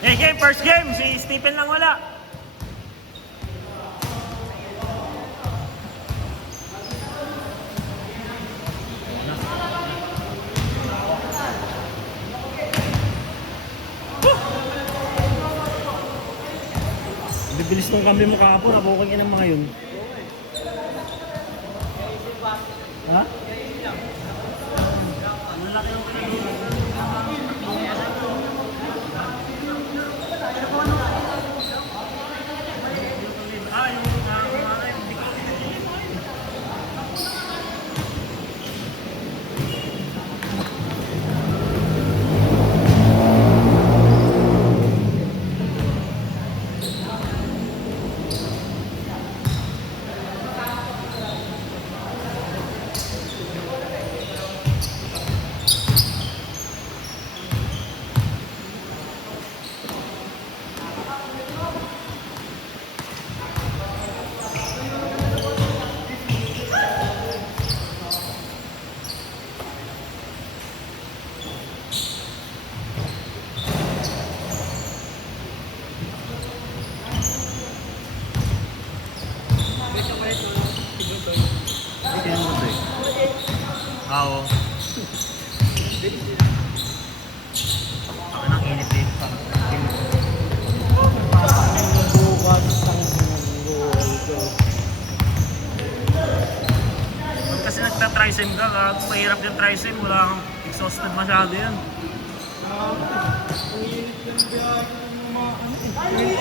Hey, game, first game. Si Stephen lang wala. Bibilis nung kambing mo kahapon. Nabuking yun ang mga yun. Ha? Malaki yung pinag-ulan. Oo. Ako nang init dito sa pag kasi nagta-trisim ka, mahirap yung trisim, wala kang exhausted masyado yan.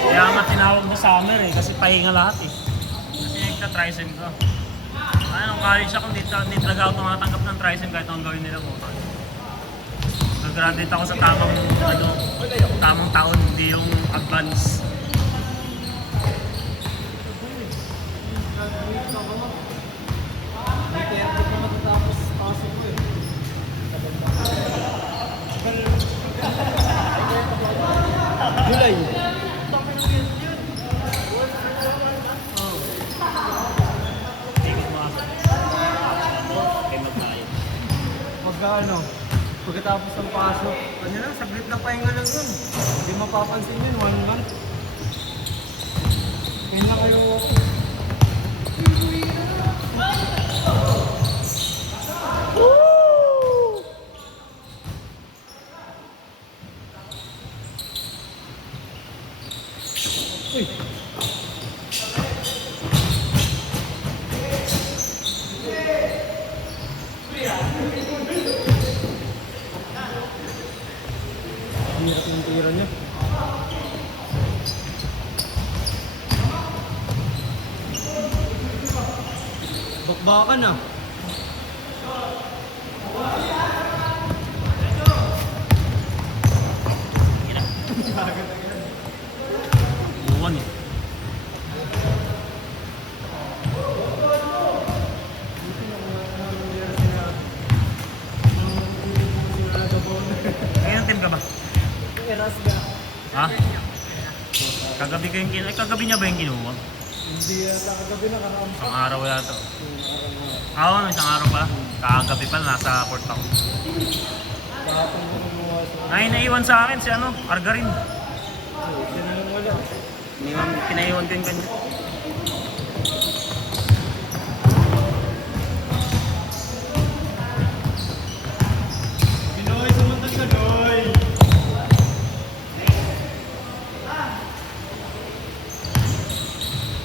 Kaya nga tinawag mo summer eh, kasi pahinga lahat eh. Kasi nagta-trisim ka. Nung college ako, hindi talaga ako tumatanggap ng trisim kahit anong gawin nila mo. Nag-graduate ako sa tamang taon, hindi yung advance. July. Pagkatapos ng pasok, ano lang, saglit na pahinga lang yun. Hindi mapapansin yun, 1 month. Kaya na kayo. Uy! Hirap yung tira niya. Bakbakan ah. Buwan eh. Ngayon team ka ba? Erasga. Ha? Kagabi ko yung kinuha. Kagabi niya ba yung kinuha? Hindi yata kagabi na karaan. Isang araw yata. Oo, isang araw pa. Kagabi pa, nasa port ako. Kahapon ko nung Ay, naiwan sa akin si ano, Argarin. sino nang wala? Pinaiwan ko yung kanya. Pinoy, sumundan ka, Noy!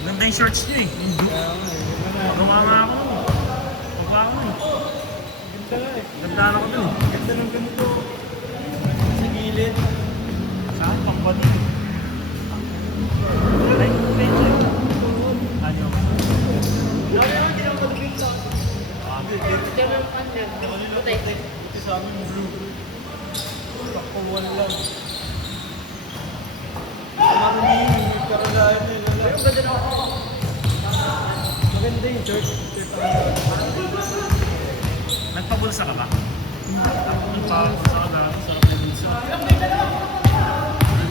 Ganda yung shorts niyo eh. Pagawa nga ako nun. Pagpa ako nun eh. Ganda nga eh. Ganda na ako dun eh. Ganda ng ganito. Sa gilid. Saan pang ba dito? Ay, medyo. Ano? Buti sa amin blue. Pakuwan lang. Marami, karalahan eh. Maganda yung shirt. Nagpabulsa ka ba? Nagpabulsa ka ba? Sarap na bulsa.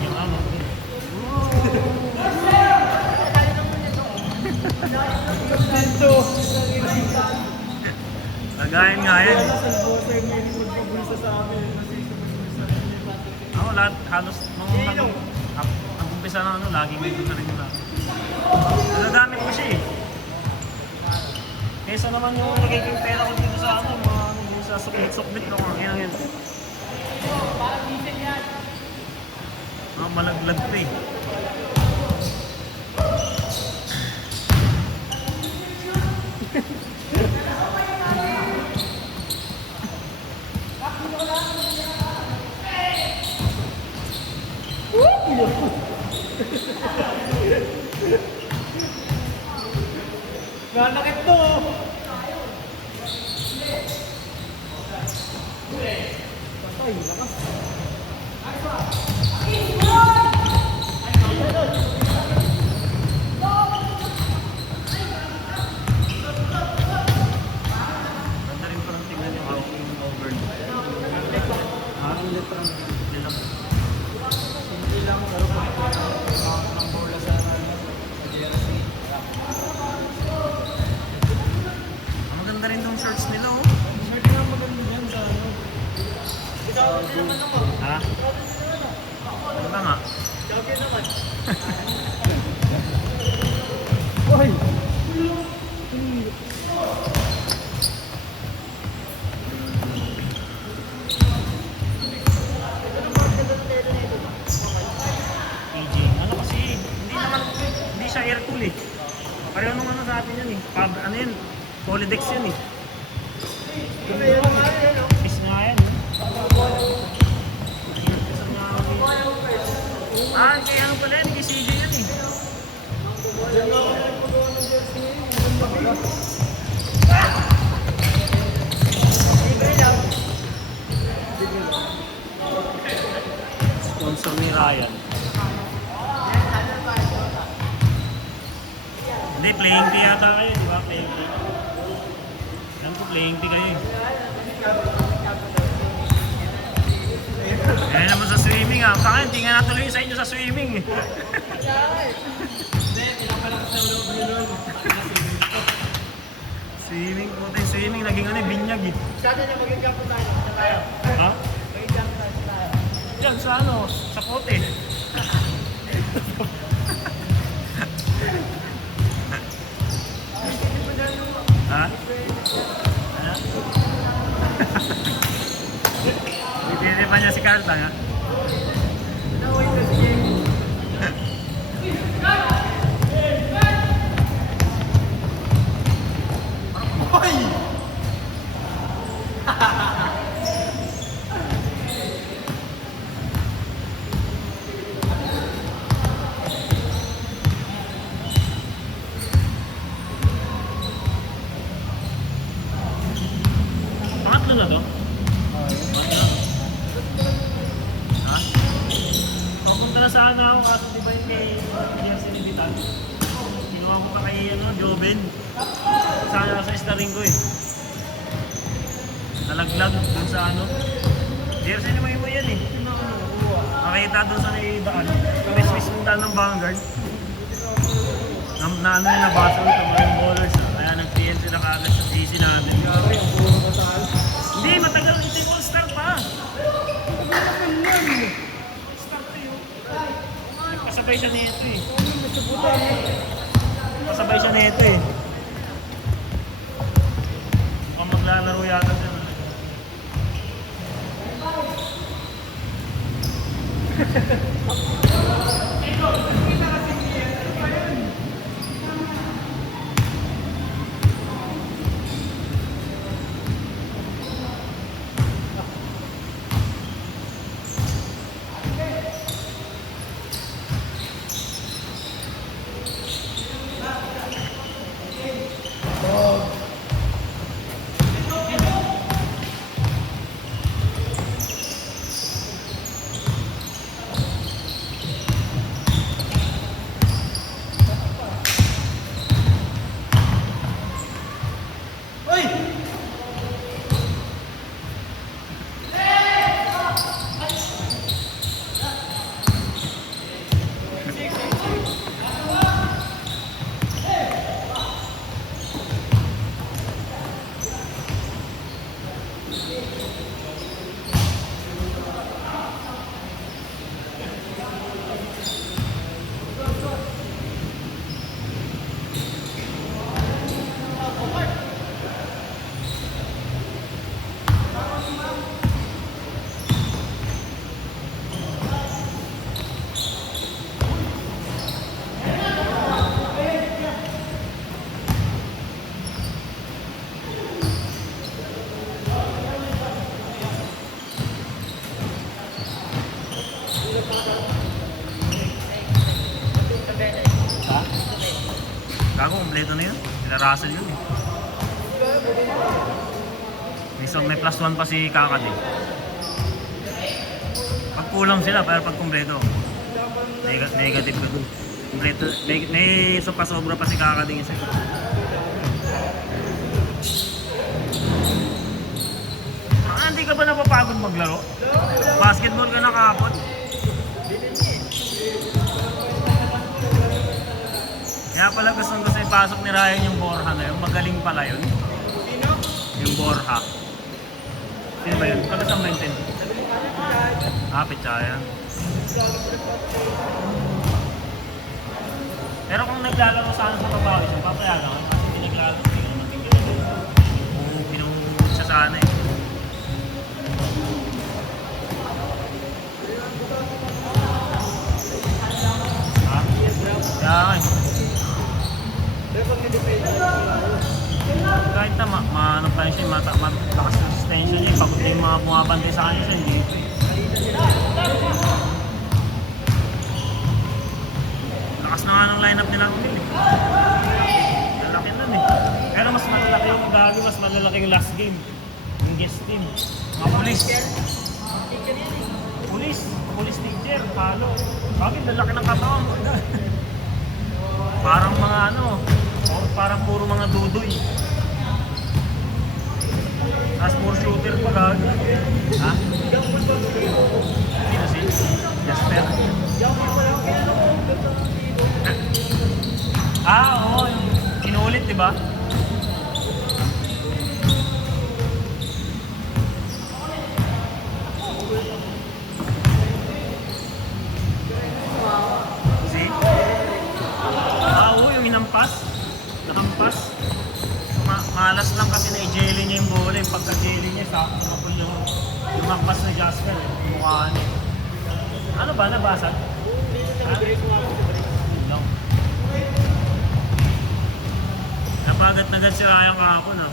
Yung amo. Dito. Lagayan nga yan. Salbosa yung may magpabulsa sa amin. Ako lahat halos mga Ang umpisa na ano, laging may doon na rin nila. Nagagamit ko siya eh. Kesa naman yung nagiging pera ko dito sa ano, mga ano, yung sa suklit-suklit ko, mga yan. Malaglag pa eh. Nanakit to! Patay, lakas. Ganda rin parang tingnan yung hawking over. Ang litran. Nilang. Hindi lang, pero ng bola sa JRC. Ang maganda rin tong shorts nila oh. Shirt na maganda dyan sa ano. Ha? Ano ba nga? Hoy! PG. Ano kasi, hindi siya air cool eh. Pareho nung ano sa atin yun eh. Ano yun? Polydex yun eh. Is nga yan eh. Kaya ano pala yun, kay CJ yun eh. Yan nga ako nagpagawa ng jersey ngayon. Yung bakla. Sponsor ni Ryan. Hindi, playing tea yata kayo, di ba? Playing tea. Alam ko, playing tea kayo eh. Kaya naman sa swimming ah. Baka hindi nga natuloy sa inyo sa swimming eh. Hindi, pinapalak sa loob nyo nun. Swimming, puta yung swimming, naging ano, binyag eh. Sa atin yung maging kampo tayo. Ha? Maging kampo tayo. Diyan sa ano, sa pote. Ha? Ano? Bibili pa niya si Carta ha? Naway na si Jay. Hoy! Pangatlo na to? Ha? Papunta na sana ako kaso di ba yung kay Jersey ni Vital? Kinuha ko pa kay ano, Joven. Sana sa staring ko eh. Nalaglag dun sa ano. Jersey ni Mayo yan eh. Makita dun sa naibaan. Miss ng daan ng Vanguard. Na ano yung nabasa ko ito, mga ballers. Kaya nag-PN sila kagad sa GC namin. Grabe, ang puro mataal. Hindi, matagal. Hindi ko start pa. Ano Start to yun. Kasabay siya nito eh. Nasubutan mo. Kasabay siya nito eh. Mukhang maglalaro yata siya. Gago, kompleto na yun. Sila Russell yun eh. May plus 1 pa si Kakad eh. Pag kulang sila, pero pag kompleto, negative ka dun. Kompleto, may isa pa sobra pa si Kakad yung isa. Hindi ka ba napapagod maglaro? Basketball ka na kahapon? Kaya pala gusto ipasok ni Ryan yung Borja na yun. Magaling pala yun. Sino? Yung Borja. Sino ba yun? Taga sa Mountain. Pitsayan. Pero kung naglalaro sana sa trabaho siya, papayagan ka. Kasi hindi naglalaro yun. Kung pinunod siya sana eh. Kaya kahit na ano pa siya, matakas yung suspension niya, pagod na yung mga bumabantay sa kanya siya, hindi ito eh. Lakas na nga ng lineup nila Rodel eh. Lalaki nun eh. Pero mas malalaki yung gagi, mas malalaki yung last game. Yung guest team. Mga Police teacher, palo. Bakit lalaki ng katawan? Parang mga parang puro mga dudoy. Tapos puro shooter pa gagi. Ha? Sino si? Jasper? Oo, yung inulit diba? Nakampas. Malas lang kasi na i-jelly niya yung bola. Yung pagka-jelly niya, sakto na po yung hampas na Jasper. Yung mukha niya. Ano ba? Nabasag? No. Napagat na agad si Ryan kahapon ah.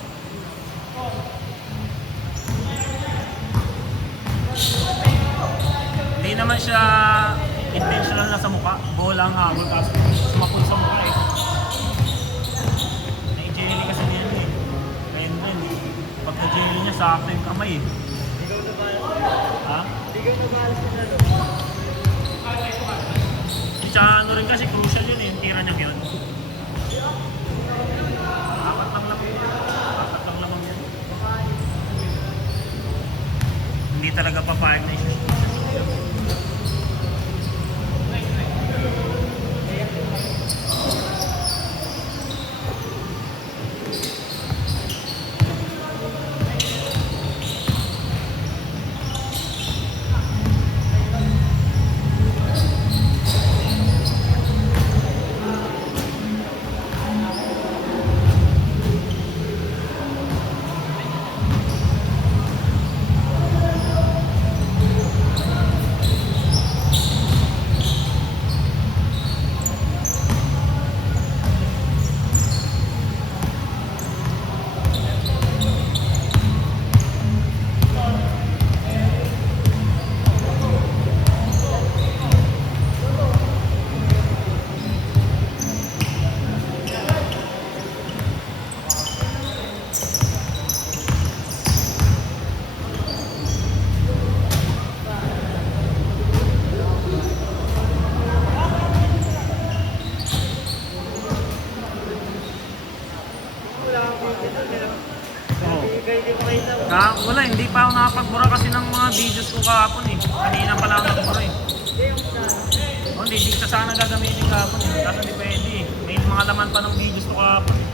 Hindi naman siya intentional na sa mukha. Bola ang habol kasi sumapon sa mukha eh. Jelly kasi niyan eh. Ngayon din. Pagka-jelly niya, sakto yung kamay eh. Ikaw na balas na Ha? Ikaw na balas na Tsaka ano rin kasi, crucial yun eh. Yung tira niya yun. Apat lang naman yun. Hindi talaga papayag na issue. Wala, hindi pa ako nakapagbura kasi ng mga videos ko kahapon eh. Kanina pa lang ako nagbura eh. Hindi ka sana gagamitin kahapon eh. Kaso hindi pwede eh. May mga laman pa ng videos ko kahapon eh.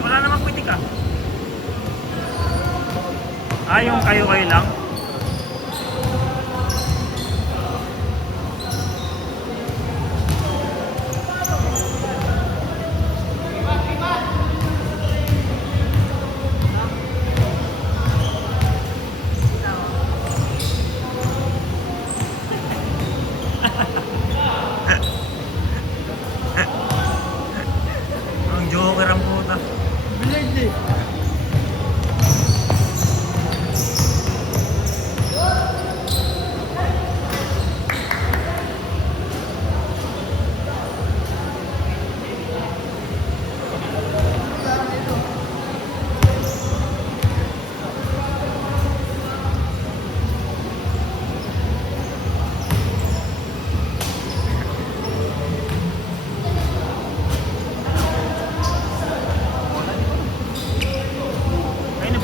Wala naman pwede ka. Yung kayo-kayo lang. Ang joker ang puta. Bilid eh.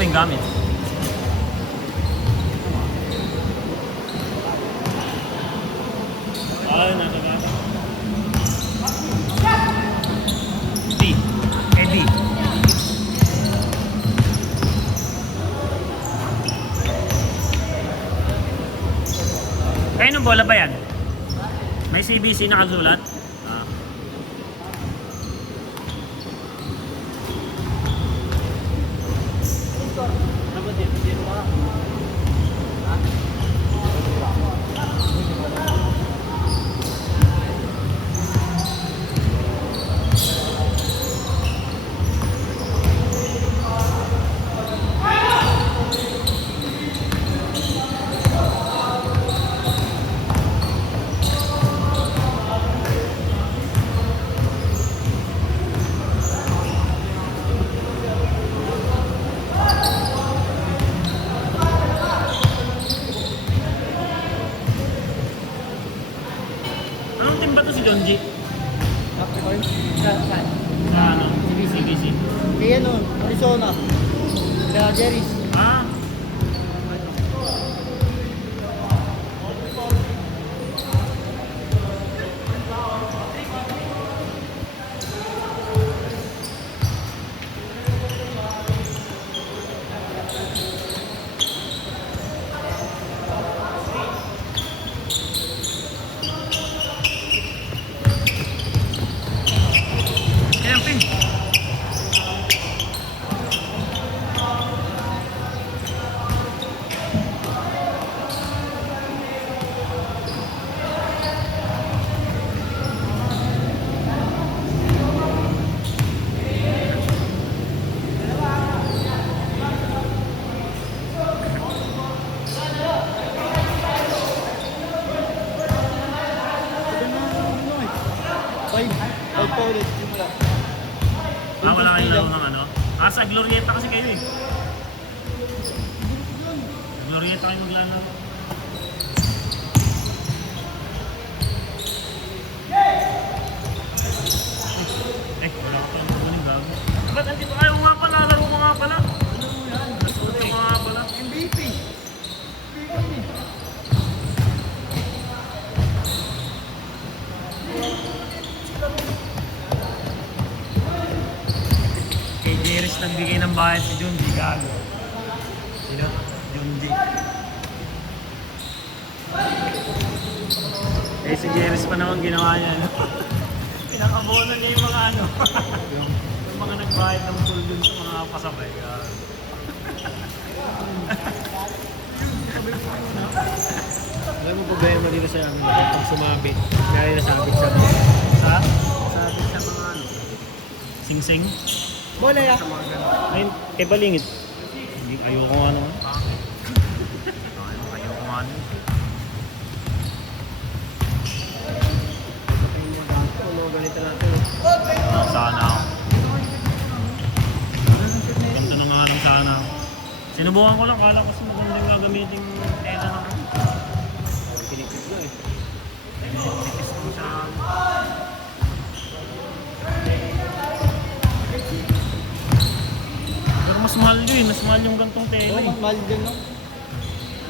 ba yung gamit? Ay, nasa gamit. Eddie. Kaya nung bola ba yan? May CBC nakasulat? Ah. Anong team ba to si John G? Saan? Sa ano? CBC. Kaya nun, Arizona. Kaya Jerry's. Ah, kaya pin. Five pa ulit. Simula. Ah, wala kayong laro ng ano? Ah, sa Glorieta kasi kayo eh. Glorieta kayo maglalaro. Wala ka pala magaling gago. Ba't andito kayo nga pala? Laro mo nga pala. Nasuot mo nga pala. MVP. Kay Jerry's nagbigay ng bayan si John G. Gago. Sino? John G. Eh si Jerry's pa naman ginawa niya. No? Pinakabono niya yung mga ano. Yung mga nagbayad ng pool dun sa mga pasabay. Alam mo problema dito sa amin pag sumabit. Kaya nasabit sa mga. Sa? Sabit sa mga ano. Sing-sing? Bola ya. Ayun, kay Balingit. Hindi, ayoko nga naman. Ayoko nga naman. Ganito natin. Sana ako. Ganda na nga lang sana ako. Sinubukan ko lang, kala ko mas maganda yung gagamitin tela na ako. Pinipid ko eh. Nipis ko sa... Pero mas mahal yun, mas mahal yung gantong tela eh. Mahal din no?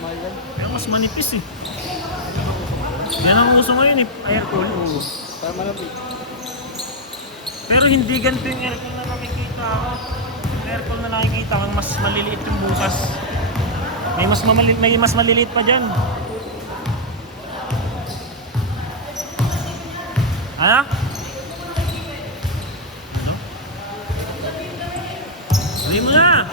Mahal din. Pero mas manipis eh. Yan ang uso ngayon eh, aircon. Para malapit. Pero hindi ganito yung aircon na nakikita ako. Yung aircon na nakikita ko, mas maliliit yung butas. May mas maliliit pa dyan. Ano? Ano? Sabi mo na!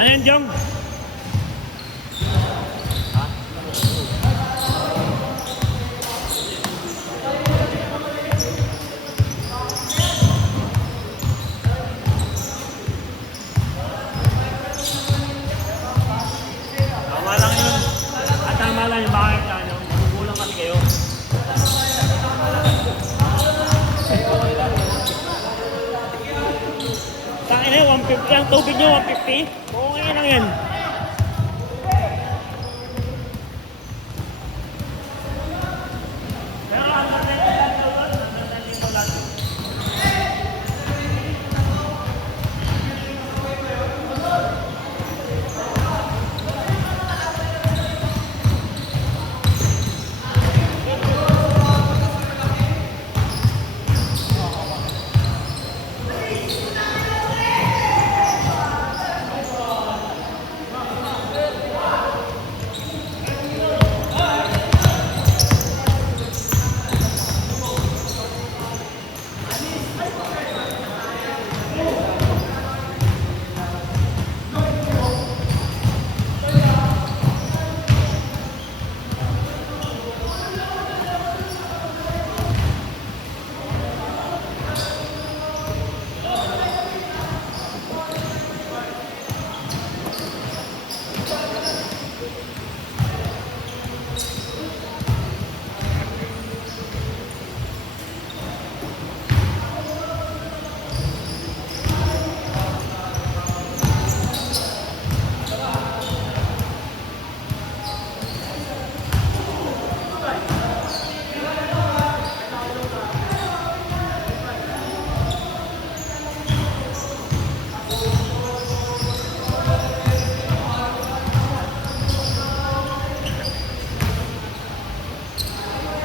Ano yan, Jong? Ha? Tama lang yun. At tama lang yung bakit ano, magugulang kasi kayo. Tangin na, 150 ang tubig niyo, 150? Oo, ngayon lang yan. Pero ang maganda dito lang.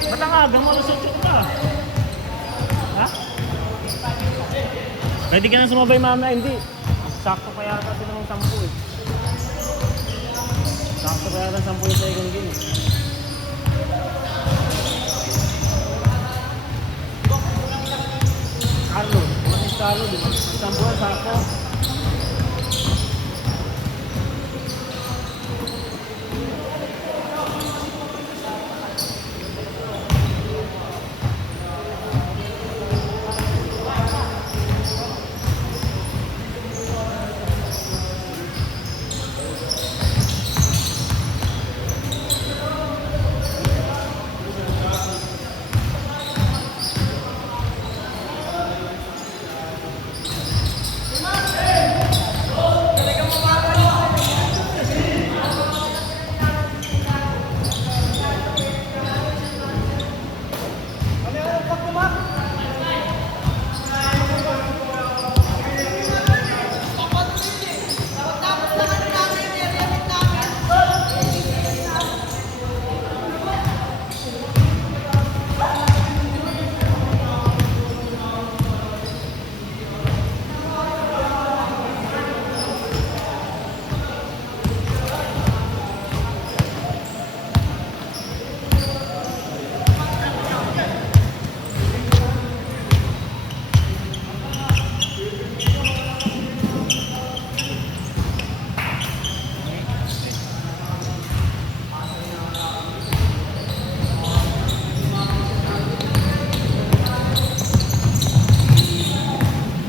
Ba't ang aga mo, alas 8 ka pa? Ha? Pwede ka na sumabay mamaya, hindi. Sakto pa yata sila ng 10 eh. Sakto pa yata 10 yung second game eh. Carlo, mga si Carlo, di ba? 10 ang sakto.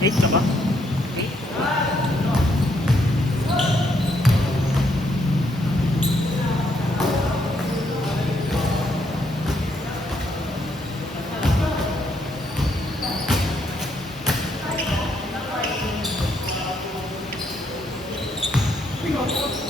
Eight ka ba? Thank you.